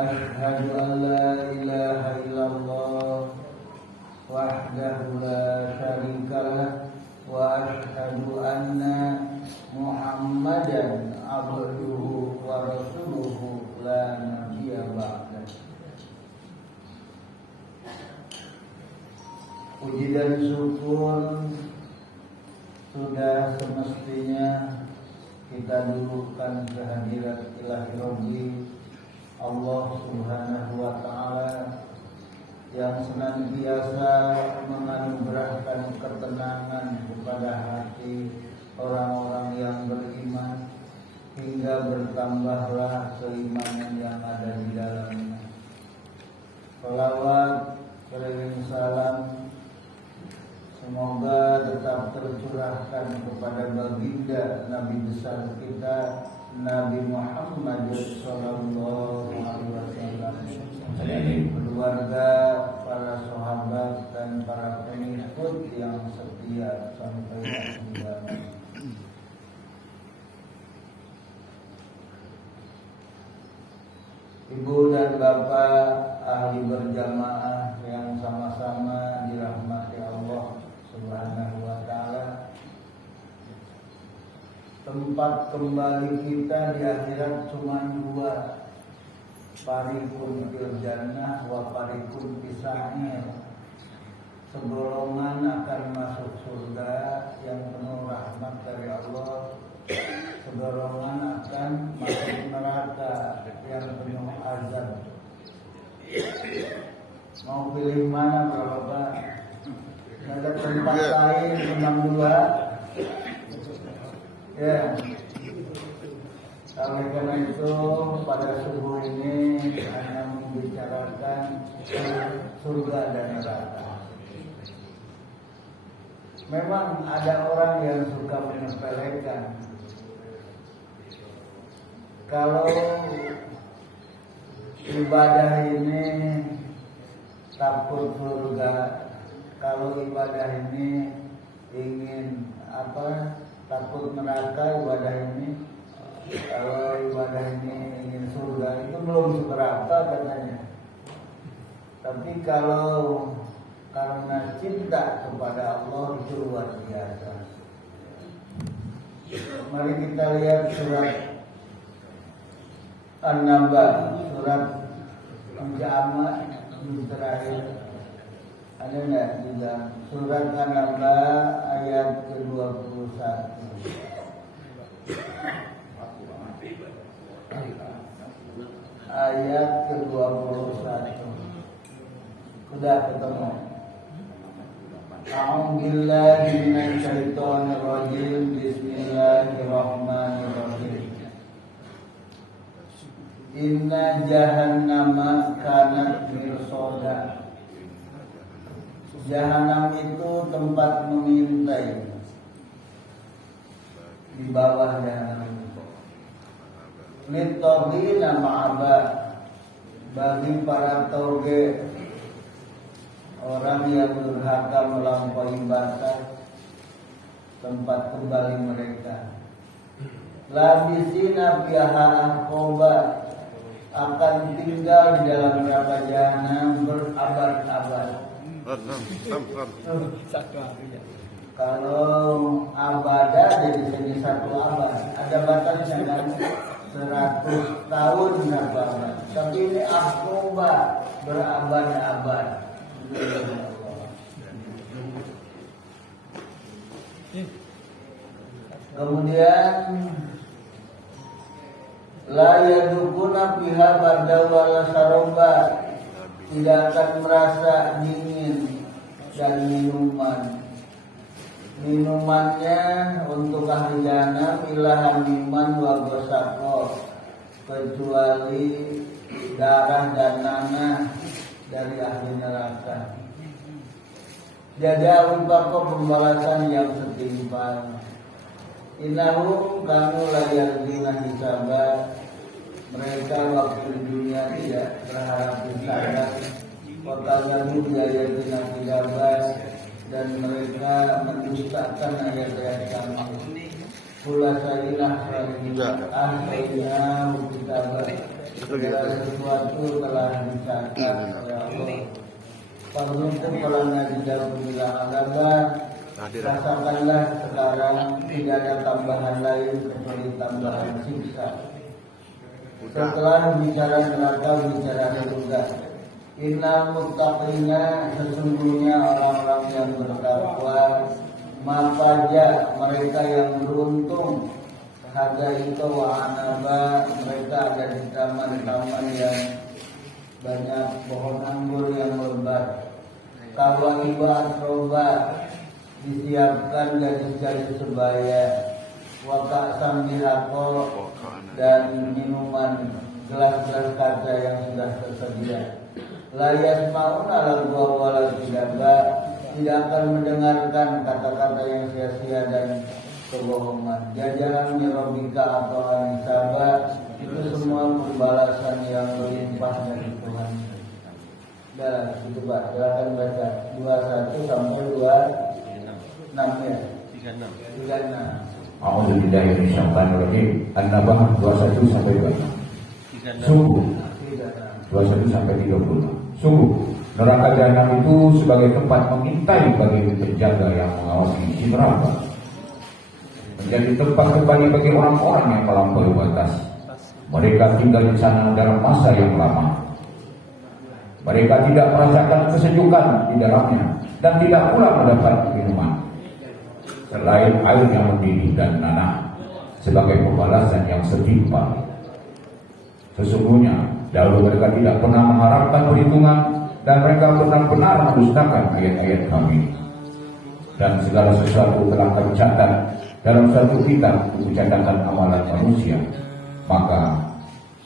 Asyhadu an la ilaha illallah wahdahu la syarikalah wa asyhadu anna Muhammadan abduhu wa rasuluhu la nabiyya ba'dah. Puji dan syukur sudah semestinya kita dudukkan kehadirat Ilahi Rabbi Allah Subhanahu wa Ta'ala yang senantiasa menganugerahkan ketenangan kepada hati orang-orang yang beriman hingga bertambahlah keimanan yang ada di dalamnya. Salawat keliling salam semoga tetap tercurahkan kepada baginda Nabi besar kita Nabi Muhammad sallallahu alaihi wasallam, keluarga, para sahabat dan para pengikut yang setia sampai akhir zaman. Ibu dan bapak ahli berjamaah yang sama-sama dirahmati Allah Subhanahu wa Ta'ala, tempat kembali kita di akhirat cuma dua, parikun fil jannah wa parikun fis sa'ir. Segolongan akan masuk surga yang penuh rahmat dari Allah, segolongan akan masuk neraka yang penuh azab. Mau pilih mana Bapak? Ada tempat lain cuma dua. Ya. Oleh karena itu pada subuh ini hanya membicarakan surga dan neraka. Memang ada orang yang suka menyepelekan. Kalau ibadah ini takut surga, kalau ibadah ini ingin takut neraka, ibadah ini kalau ibadah ini ingin surga, itu belum seberapa katanya. Tapi kalau karena cinta kepada Allah itu luar biasa. Mari kita lihat surat An-Naba, surat Al-Jamaah terakhir. Ada enggak di dalam surat An-Naba ayat ke-21? Ayat ke-21. Sudah ketemu. A'udzubillahi minasyaitonir rajim. Bismillahirrahmanirrahim. Inna jahannama kanat mirsada. Jahanam itu tempat mengintai. Di bawah jahanam itu Litogina ma'aba, bagi para toge, orang yang durhaka melampaui batas, tempat kembali mereka. Labisina fiha ahqaba, akan tinggal di dalam neraka jahanam berabad-abad. Kalau abada dari sini satu abad, ada batasnya kan 100 tahun abad. Tapi ini ahqaba, berabad-abad. Kemudian la yadukuna fiha barda wala saroba, tidak akan merasa dingin dan minumannya untuk ahli jahanam ilahan iman wa gosako, kecuali darah dan nanah dari ahli neraka. Jazaa'ul baqo, pembalasan yang setimpal. Innahum kanu la yarjuna hisaba, mereka waktu di dunia tidak berharap hisab. Waqalamu ayatina kitabah, dan mereka mendustakan ayat-ayat kami. Kula sa'ilah salihah ahsayna kitabah, segala sesuatu telah dicatat oleh Allah. Penguntung pelanggan di dalam bilang adaban, rasakanlah sekarang tidak ada tambahan lain kecuali tambahan siksa. Setelah bicara neraka, bicara surga. Innal muttaqina, sesungguhnya orang-orang yang bertakwa, mafaja, mereka yang beruntung. Harga itu wa'anaba, mereka ada di taman-taman yang banyak pohon anggur yang lebat. Kalau iba asroba, disiapkan gadis-gadis sebaya. Wakak sambilako, dan minuman gelas-gelas kaca yang sudah tersedia. Layas mauna lagu wala tidak akan mendengarkan kata-kata yang sia-sia dan kebohongan. Jajaran mirobika atau anisaba, itu semua pembalasan yang berlimpah dari Tuhan. Dan itu Pak, silakan baca 21 sampai 26 ya. 36. A'udzubillahi minasyaitonirrajim. An-Nabah 21 sampai 26. Sungguh 21 sampai 30. Sungguh neraka jahanam itu sebagai tempat mengintai bagi penjaga yang mengawasi si neraka, menjadi tempat kembali bagi orang-orang yang melampaui batas. Mereka tinggal di sana dalam masa yang lama. Mereka tidak merasakan kesejukan di dalamnya dan tidak pula mendapat minuman selain air yang mendidih dan nanah sebagai pembalasan yang setimpal. Sesungguhnya dahulu mereka tidak pernah mengharapkan perhitungan dan mereka benar-benar mendustakan ayat-ayat kami. Dan segala sesuatu telah kami catat dalam satu kitab untuk catatan amalan manusia. Maka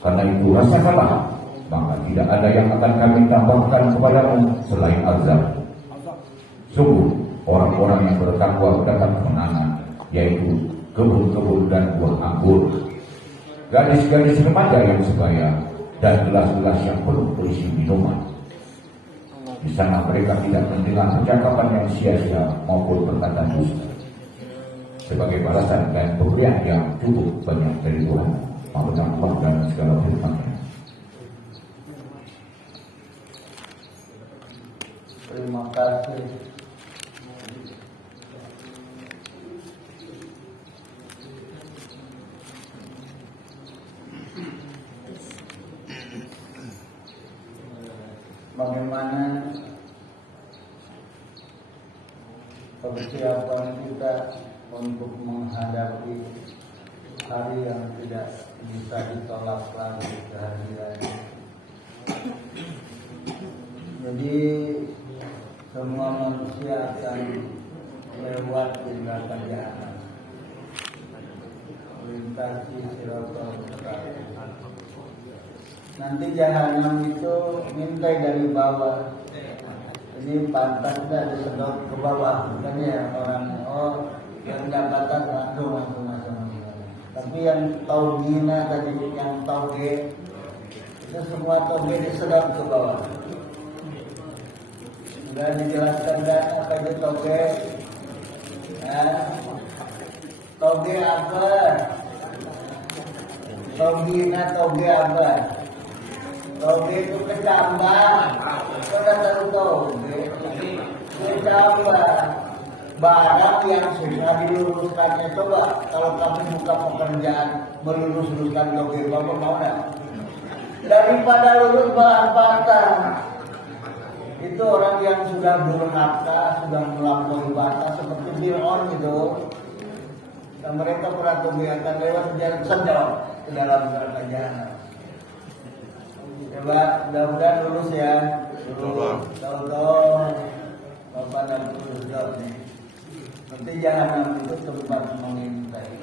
karena itu rasakanlah, maka tidak ada yang akan kami tambahkan kepadamu selain azab. Sungguh orang-orang yang bertakwa mendapat kemenangan, yaitu kebun-kebun dan buah anggur, gadis-gadis remaja yang sebaya, dan gelas-gelas yang penuh berisi minuman. Di sana mereka tidak mendengar percakapan yang sia-sia maupun perkataan dusta. Sebagai balasan dan pemberian yang cukup banyak dari Tuhan, Maha Allah dan segala firman-Nya. Terima kasih. Bagaimana persiapan kita untuk menghadapi hari yang tidak bisa ditolak lagi kehadirannya. Jadi semua manusia akan lewat di neraka jahanam, melintasi siratal mustaqim. Nanti jahanam itu mintai dari bawah. Ini pantatnya disedot ke bawah, bukan ya orang yang dapatan langsung masuk. Tapi yang taugina tadi, yang tauge itu semua tauge disedot ke bawah. Sudah dijelaskan dan apa itu tauge? Tauge apa? Taugina tauge apa? Toge itu kecambang, sudah tahu toge, kecambang, barang yang susah diluruskannya. Coba kalau kamu buka pekerjaan melurus-luruskan toge, bapak mau nggak? Daripada lurus bahan patah, itu orang yang sudah bernafkah, sudah melampaui batas seperti Fir'aun itu. Dan mereka toge akan lewat jalan sedot ke dalam neraka jahanam. Coba mudah-mudahan lulus ya. Tahu-tahu Bapak dan lulus nih. Nanti jahanam itu tempat mengintai.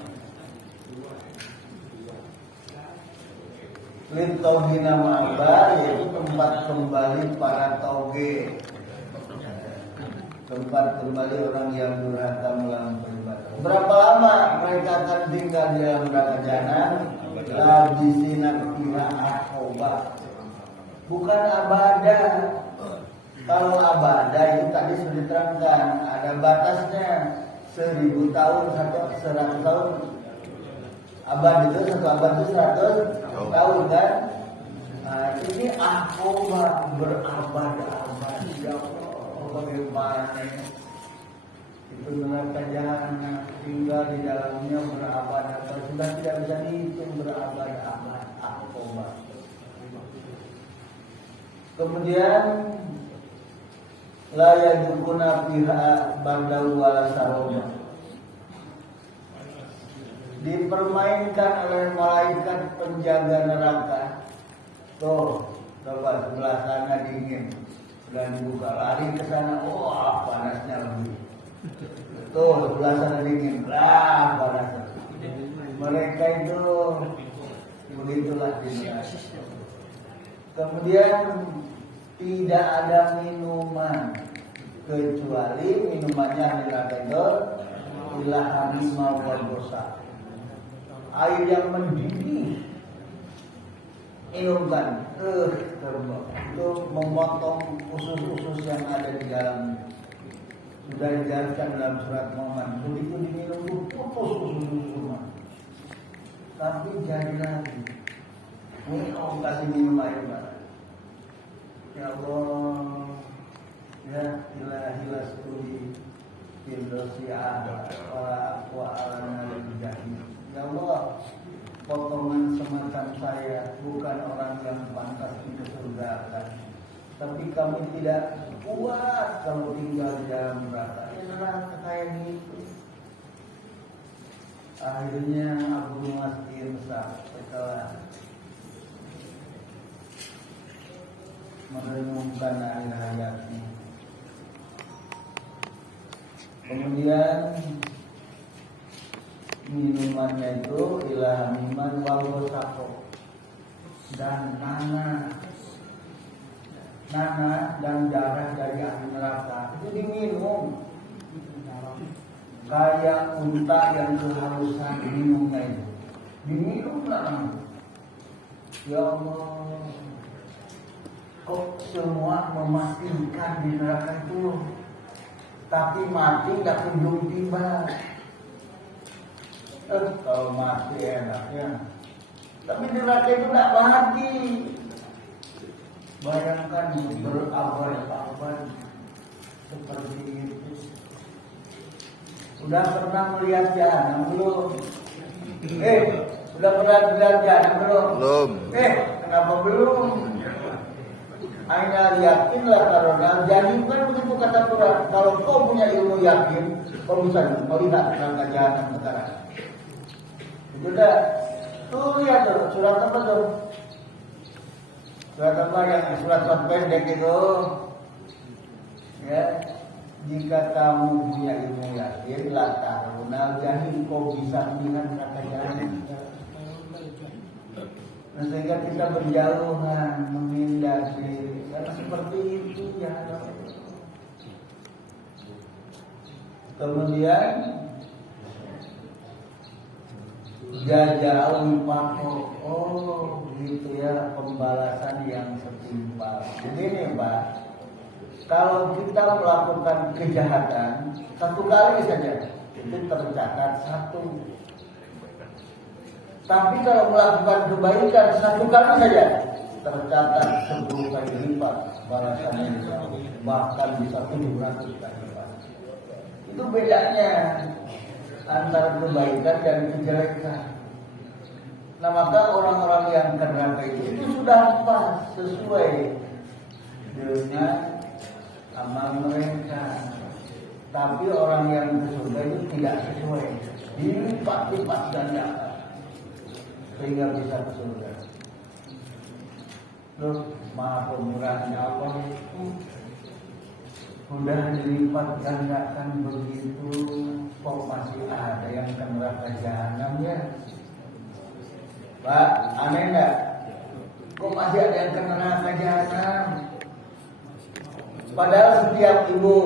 Lin tauhina ma'abar, yaitu tempat kembali para tauge. Tempat kembali orang yang durhaka melampaui batas. Berapa lama mereka akan tinggal di dalam neraka jahanam? Labisina kira akoba. Bukan abada. Kalau abada itu tadi sudah diterangkan, ada batasnya 1000 tahun atau 100 tahun. Abad itu 1 abad itu 100 tahun kan? ini aku berabad-abad. Ya Allah, bagaimana ya? Itu neraka jahanam, tinggal di dalamnya berabad-abad, sudah tidak bisa dihitung berabad-abad. Aku kemudian la yajukuna fiha bardau wala saroma, dipermainkan oleh malaikat penjaga neraka. Tuh, coba sebelah sana dingin, sudah dibuka, lari ke sana, wah panasnya lebih. Tuh, sebelah sana dingin, panasnya. Mereka itu begitulah di neraka. Kemudian tidak ada minuman kecuali minumannya neraka itu illa hamimah wal ghosaq, air yang mendidih. Minumkan itu memotong usus-usus yang ada di dalam. Sudah dijelaskan dalam surat Muhammad, begitu diminum putus usus-usus, tapi jadi lagi. Ini Allah kasih minum air banget. Ya Allah, ya ilahi studi Fildosia wa alana jahil. Ya Allah, potongan semacam saya bukan orang yang pantas di surga, tapi kami tidak kuat kalau tinggal di dalam neraka. Ya neraka kayak gitu. Akhirnya Abu Mas'ud setelah merenungkan akhir hayatnya, kemudian minumannya itu ilah miman wal ghosaq, dan nanah dan darah dari api neraka itu diminum. Kayak unta yang kehausan minumnya itu diminum lah. Ya Allah, kok semua memastikan di neraka itu, tapi mati nggak kunjung tiba. Kalau mati enaknya, tapi di neraka itu nggak mati. Bayangkan berabad-abad seperti itu. Udah pernah melihat jahanam belum? Udah pernah melihat jahanam belum? Belum. Kenapa belum? Aina yakinlah karena jadi kan begitu kata Quran. Kalau kau punya ilmu yakin, kau bisa melihat neraka jahanam sekarang. Itu dah. Tuh lihat tuh surat apa tuh? Surat apa yang surat pendek itu? Ya, jika kamu punya ilmu yakin, la tarunal jahil, kau bisa melihat neraka jahanam. Nah, sehingga kita berjauhan, menghindari, karena seperti itu ya. Kemudian jajal patok, gitu ya, pembalasan yang setimpal. Begini Pak, kalau kita melakukan kejahatan satu kali saja, itu tercatat 1. Tapi kalau melakukan kebaikan satu kali saja, tercatat 10 kali lipat balasannya, bahkan bisa 700 kali lipat. Itu bedanya antara kebaikan dan kejelekan. Nah maka orang-orang yang neraka itu sudah pas sesuai dengan amal mereka. Tapi orang yang ke surga itu tidak sesuai, dilipat-lipat gandakan sehingga bisa ke surga. Terus maha pemurahnya Allah itu sudah dilipat gandakan begitu, kok masih ada yang ke neraka jahanam ya? Pak, aneh enggak? Kok masih ada yang ke neraka jahanam? Padahal setiap ibu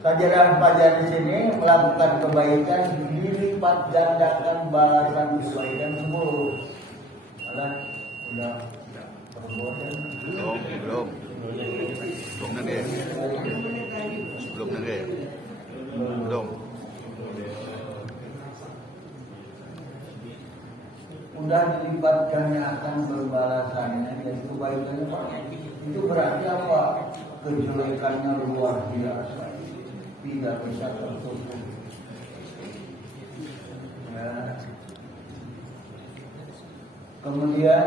kajian pelajar di sini melakukan kebaikan, dilipat gandakan balasan kebaikan 10. Alah, udah perbuatan. Belum lagi. Belum. Udah dilipat mengakibatkannya akan berbalasannya, yaitu kebaikannya banyak. Itu berarti apa? Kejelekannya luar biasa, tidak bisa tertutup. Ya. Kemudian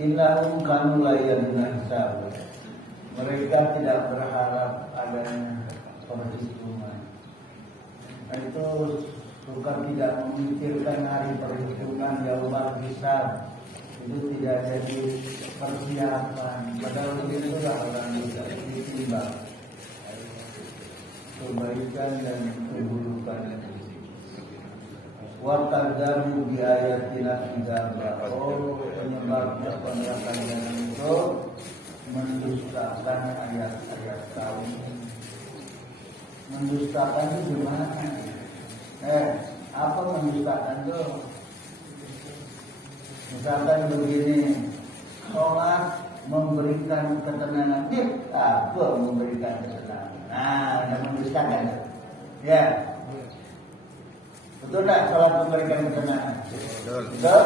innahum kanu la yadunna hisab. Mereka tidak berharap adanya perhitungan. Itu suka tidak memikirkan hari perhitungan yaumul hisab. Itu tidak jadi persiapan. Padahal itu sudah orang bisa ditimbang kebaikan dan keburukan. Wa kadzabu bi ayatina kidzaba. Oh, penyebabnya penerapan itu mendustakan ayat-ayat kami. Mendustakan itu gimana? Apa mendustakan itu? Misalkan begini, sholat memberikan ketenangan. Apa memberikan ketenangan? Nah, ada mendustakan. Ya. Betul tak sholat memberikan ketenangan? Betul.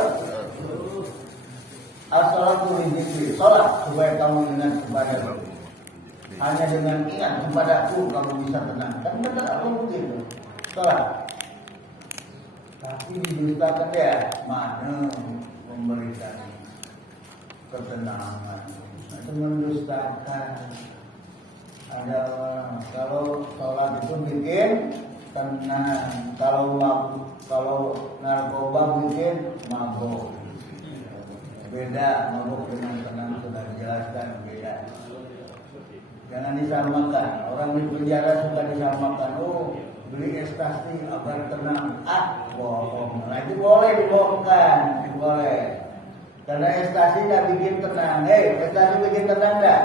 As-salatu lidzikri, sholat supaya kamu ingat kepada aku. Hanya dengan ingat kepada aku kamu bisa tenang. Kan benar apa begitu? Sholat. Tapi diberitakan dia mana memberikan ketenangan. Itu mendustakan. Ada kalau sholat itu bikin tenang. Kalau narkoba bikin mabuk. Beda, mabuk dengan tenang sudah dijelaskan beda. Jangan disamakan. Orang di penjara suka disamakan. Oh, beli ekstasi agar tenang. Bohong. Nah itu boleh dibohongkan, boleh. Karena ekstasi tidak bikin tenang. Ekstasi bikin tenang enggak?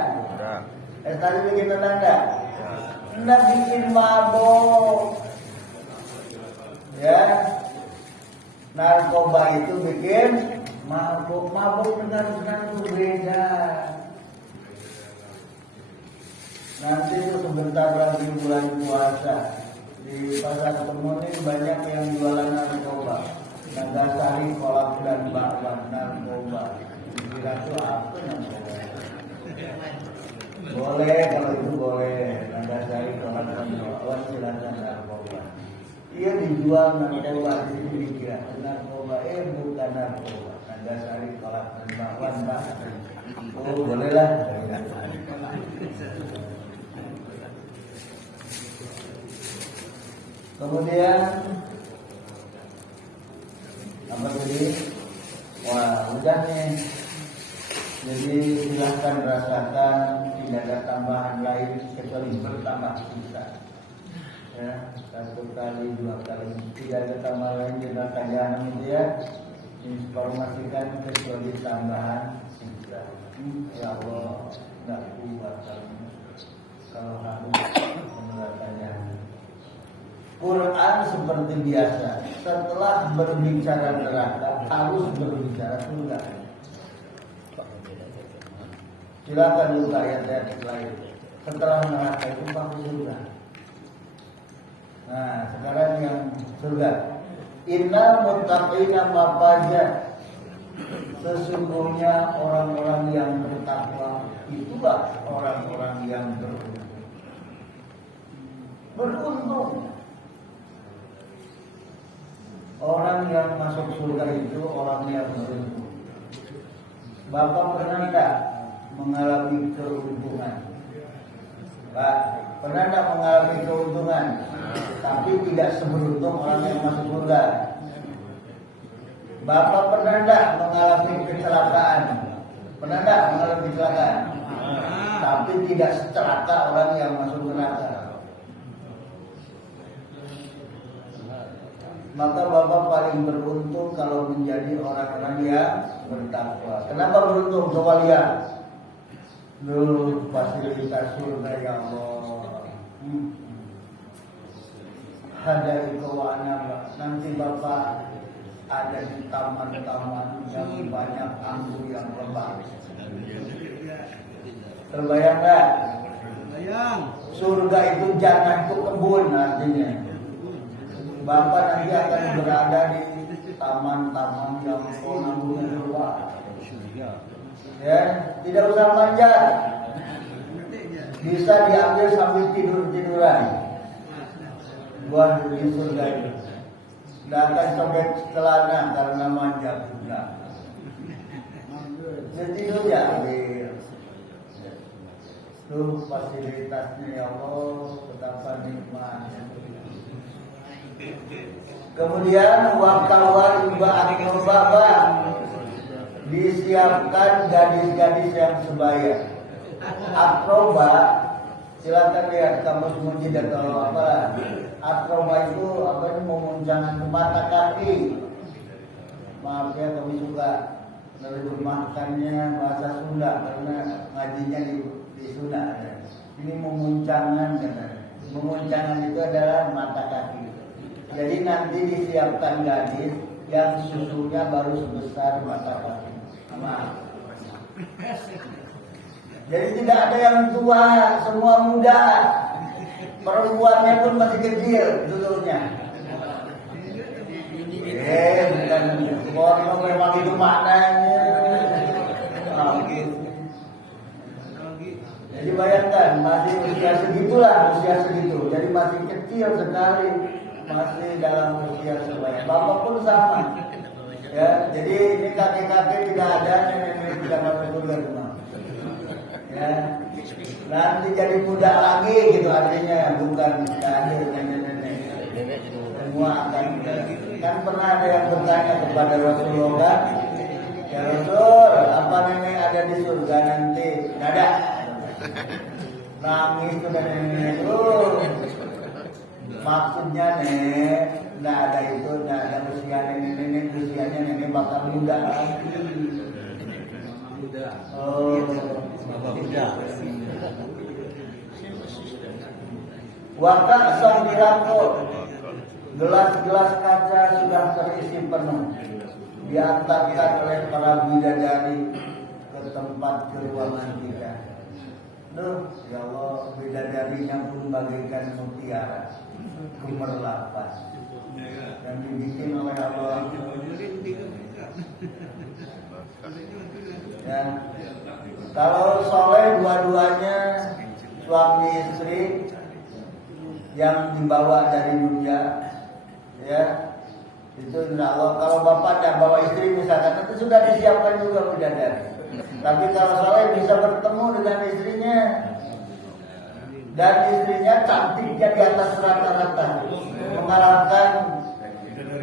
Ekstasi bikin tenang enggak? Enggak bikin mabuk. Ya. Narkoba itu bikin mabuk dengan tenang itu beda. Nanti itu sebentar lagi bulan puasa. Di pasar Temu ini banyak yang jualan narkoba. Nagasari, kolak dan bakwan narkoba. Kira itu apa narkoba? Boleh, kalau itu boleh. Nagasari, kolak dan bakwan silakan narkoba. Ia dijual narkoba di sini dikira narkoba. Bukan narkoba. Nagasari, kolak dan bakwan bahkan. Oh, bolehlah. Kemudian apa tadi? Wah, udah nih. Jadi silahkan rasakan, tidak ada tambahan lain kecuali bertambah kita. Ya, 1 kali, 2 kali, tidak ada tambahan lain di kajian itu ya. Informasikan kecuali tambahan kita. Ya Allah, tidak kuat kalau harus mengerjakan. Quran seperti biasa, setelah berbicara neraka harus berbicara surga. Silakan buka ayat-ayat lain. Setelah neraka itu pasti surga. Nah, sekarang yang surga. Innal muttaqina mafazah. Sesungguhnya orang-orang yang bertakwa itulah orang-orang yang beruntung. Orang yang masuk surga itu orang yang beruntung. Bapak pernah tak mengalami keuntungan? Pak, pernah tak mengalami keuntungan? Tapi tidak seberuntung orang yang masuk surga. Bapak pernah tak mengalami kecelakaan? Pernah tak mengalami kecelakaan? Tapi tidak secelaka orang yang masuk neraka. Maka Bapak paling beruntung kalau menjadi orang-orang yang bertakwa. Kenapa beruntung? Coba lihat. Dulu fasilitas surga ya Allah. Hadaiqa wa anaba. Nanti Bapak ada di taman-taman yang banyak anggur yang lebat. Terbayang nggak? Terbayang. Surga itu jannah itu kebun artinya. Bapak nanti akan berada di taman-taman yang konon luar. Ya, tidak usah manjat. Bisa diambil sambil tidur-tiduran. Buat di surga itu. Tidak akan sobek celana karena manja juga. Tidur ya ambil. Tuh fasilitasnya ya Allah, betapa nikmatnya. Kemudian wakawal ba'akobaba, disiapkan gadis-gadis yang sebaya. Akroba, silakan lihat kamus mujid atau apa. Akroba itu apa ini, memuncangkan ke mata kaki. Maaf ya, kami suka menerjemahkannya bahasa Sunda karena ngajinya di Sunda. Ini memuncangkan katanya. Memuncangkan itu adalah mata kaki. Jadi nanti disiapkan gadis yang susunya baru sebesar mata kaki. Maaf. Jadi tidak ada yang tua, semua muda. Perempuannya pun masih kecil dulunya. Bukan porno memang itu maknanya. Jadi bayangkan masih usia segitulah, usia segitu. Jadi masih kecil sekali, masih dalam usia sebaya. Bapak pun sama. Ya, jadi ini kakek-kakek tidak ada, nenek-nenek tidak masuk surga semua. Ya, nanti jadi muda lagi gitu artinya, bukan hadir nenek-nenek. Semua akan kan pernah ada yang bertanya kepada Rasulullah kan, ya Rasul, apa nenek ada di surga nanti? Nggak ada. Nangis tuh nenek-nenek itu. Maksudnya nek, nggak ada itu, nggak ada usia nenek-nenek, usianya nenek bakal muda lagi. Oh, muda. Waktu sambilako, gelas-gelas kaca sudah terisi penuh, diantarkan oleh para bidadari ke tempat keruangan kita. Duh, ya Allah, bidadarinya pun bagaikan mutiara, gemerlapan, dan dibikin oleh Allah. Ya, kalau soleh dua-duanya suami istri yang dibawa dari dunia, ya itu insya Allah. Kalau bapaknya bawa istri misalkan, itu sudah disiapkan juga bidadari. Tapi kalau soleh bisa bertemu dengan istrinya, dan istrinya cantiknya di atas rata-rata, mengharapkan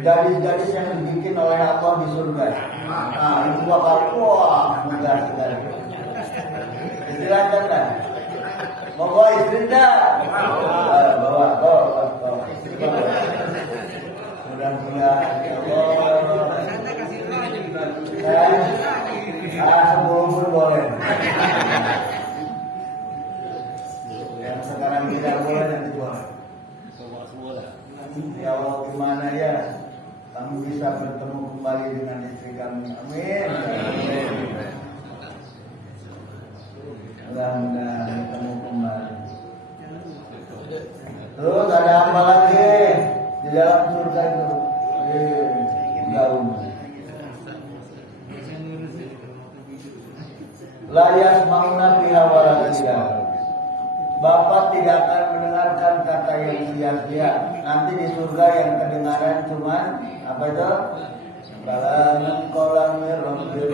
gadis-gadis yang dibikin oleh Allah di surga. Nah itu bakal wah mudah sekali. Silakan kan? Mau bawa istri enggak? Bawa. Mudah-mudahan ya Allah. Sebelum boleh. Yang sekarang tidak boleh nanti boleh. Ya Allah, gimana ya kamu bisa bertemu kembali dengan istri kami. Amin. Mudah-mudahan bertemu kembali. Terus ada apa lagi di dalam surga itu? Gaul. Layas mauna biha waladia. Bapak tidak akan mendengarkan kata yang sia-sia. Nanti di surga yang kedengaran cuma apa itu? Kalamun kolam mirrobi,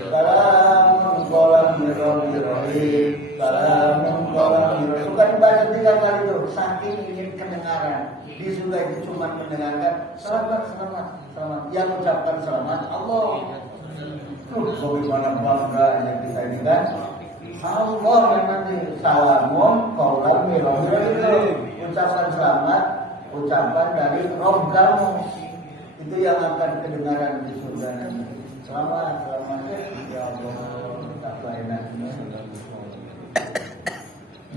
kalamun kolam mirrobi, kalamun kolam mirrobi. Suka dibaca 3 kali itu. Saking ingin kedengaran. Di surga itu cuma mendengarkan selamat. Yang ucapkan selamat Allah. Bagaimana bangganya kita ini kan? Allah nanti salamun kaulan mirrobi itu ucapan selamat, ucapan dari Rob kamu itu yang akan kedengaran di surga nanti. Selamat ya Allah, betapa enaknya.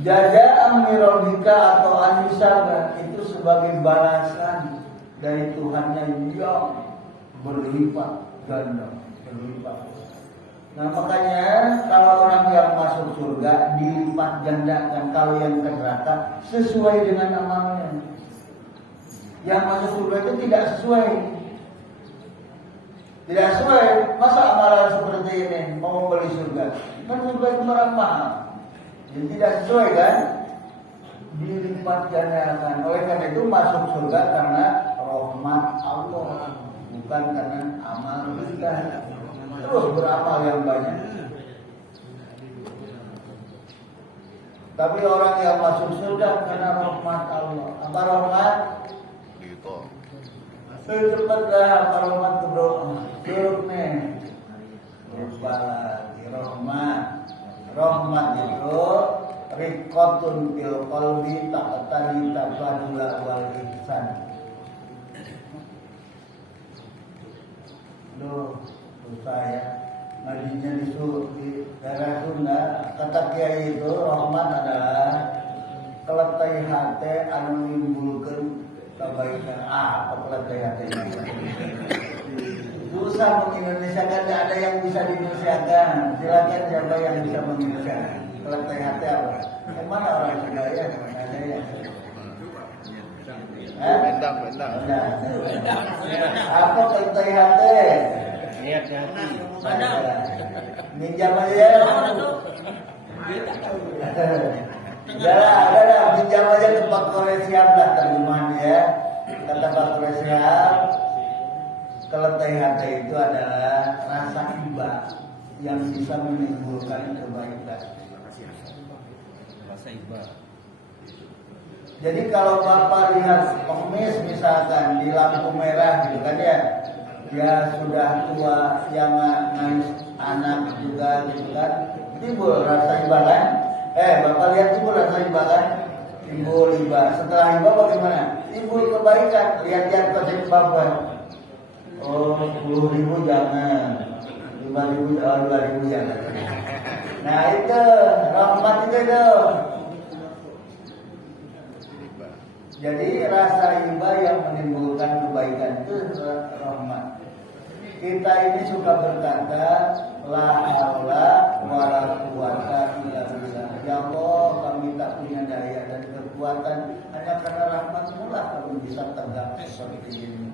Jazaan mirrobika atau anisaba itu sebagai balasan dari Tuhannya yang berlipat ganda, berlipat. Nah makanya kalau orang yang masuk surga dilipat gandakan, kalau yang ke neraka sesuai dengan amalnya. yang masuk surga itu tidak sesuai. Tidak sesuai. Masa amalan seperti ini mau membeli surga? Kan surga itu barang mahal. Jadi tidak sesuai kan? Dilipat gandakan. Oleh karena itu masuk surga karena rahmat Allah, bukan karena amal kita. Terus beramal yang banyak. Tapi orang yang masuk surga karena rahmat Allah. Apa rahmat? Gitu. Cepatlah apa rahmat ke bro? Duduk nih. Lupa lagi rahmat. Rahmat itu rikotun fil qalbi taqtani tabadula wal ihsan. Loh, saya ngajinya di daerah Sunda. Kata kiai itu rahmat adalah keletai hati anu nimbulkeun kebaikan. Apa keletai hati? Susah mengindonesiakan, tidak ada yang bisa diindonesiakan. Silakan siapa yang bisa mengindonesiakan. Keletai hati apa? Mana orang Sunda? Ada ya? Bendang. Apa keletai hati? Lihat hati. Minjam aja. Ada minjam aja ke Pak Koresiam lah terjemahan ya. Kata Pak Koresiam, keletai hati itu adalah rasa iba yang bisa menimbulkan kebaikan. Rasa iba. Jadi kalau Bapak lihat pengemis misalkan di lampu merah gitu kan ya, dia sudah tua, yang ngais anak juga gitu kan, timbul rasa iba kan? Bapak lihat timbul rasa iba kan? Timbul iba. Setelah iba bagaimana? Timbul kebaikan. Lihat-lihat kocek Bapak. Oh, 10.000 jangan, 5.000 2.000 jangan. Nah itu rahmat itu. Jadi rasa iba yang menimbulkan kebaikan itu rahmat. Kita ini suka berkata la haula wala quwata illa billah. Ya Allah, kami tak punya daya dan kekuatan, hanya karena rahmat-Mu lah kami bisa tegak seperti ini.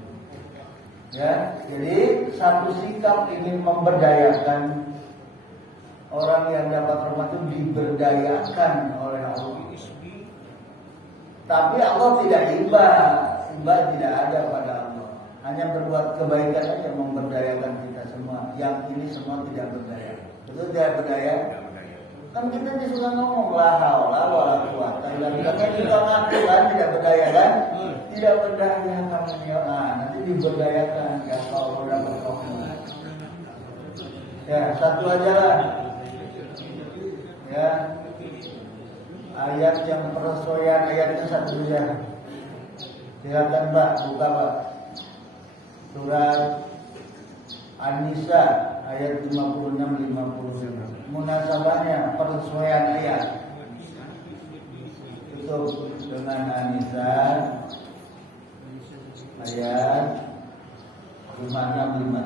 Ya, jadi satu sikap ingin memberdayakan orang yang dapat rahmat itu diberdayakan oleh Allah. Tapi Allah tidak iba tidak ada pada Allah. Hanya berbuat kebaikan saja memberdayakan kita semua. Yang ini semua tidak berdaya. Betul tidak berdaya? Kan kita suka ngomong la haula wala quwata illa billah. Kan kita ngaku kan tidak berdaya kan? Tidak berdaya kamu ya. Nanti diberdayakan ya kalau udah berkomitmen. Ya, satu aja lah. Ya. Ayat yang persoalan ayatnya satu ya. Silakan Pak, buka Pak. Surat An-Nisa ayat 56-55. Munasabahnya persoalan ayat. Tutup dengan An-Nisa ayat 56-57.